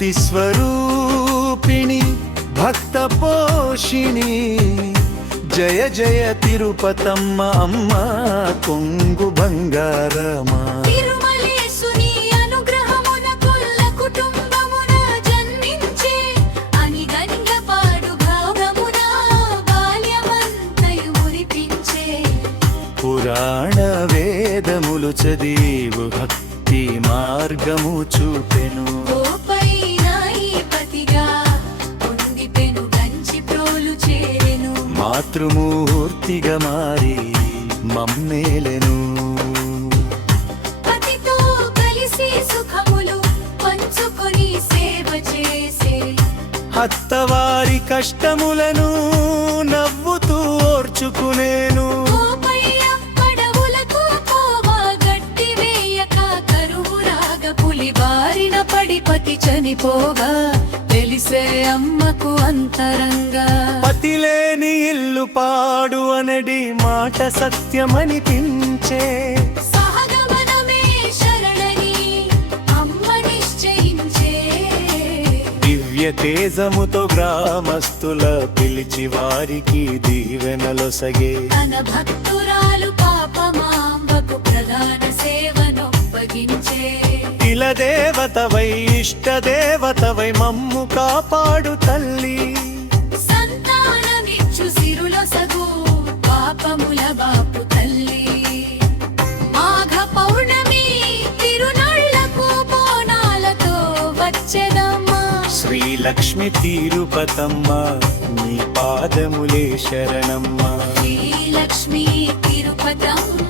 భక్తి స్వరూపిణి భక్త పోషిణి జయ జయ తిరుపతమ్మ అమ్మ కొంగు బంగారమా పురాణ వేదములు చదివు భక్తి మార్గము చూపెను మాతృమూర్తిగా మారి మమ్మేలెను అత్తవారి కష్టములను నవ్వుతూ ఓర్చుకునేను పతి చనిపోగా తెలిసే అమ్మకు అంతరంగా పతి లేని ఇల్లు పాడు అనడి మాట సత్యమనిపించే సహగమనమే శరణని అమ్మ నిశ్చయించే దివ్య తేజముతో గ్రామస్తుల పిలిచి వారికి దీవెనలొసగే తన భక్తురాలు పాపమాంబకు ప్రధాన సేవనొప్పగించే దేవతవై ఇష్ట దేవతవై మమ్ము కాపాడు తల్లి సంతానమిచ్చు సిరులొసగు పాపముల బాపు తల్లి మాఘ పౌర్ణమి తిరునాళ్లకు బోనాలతో వచ్చెదమ్మా శ్రీలక్ష్మి తిరుపతమ్మ నీ పాదములే శరణమ్మ శ్రీలక్ష్మి తిరుపతమ్మ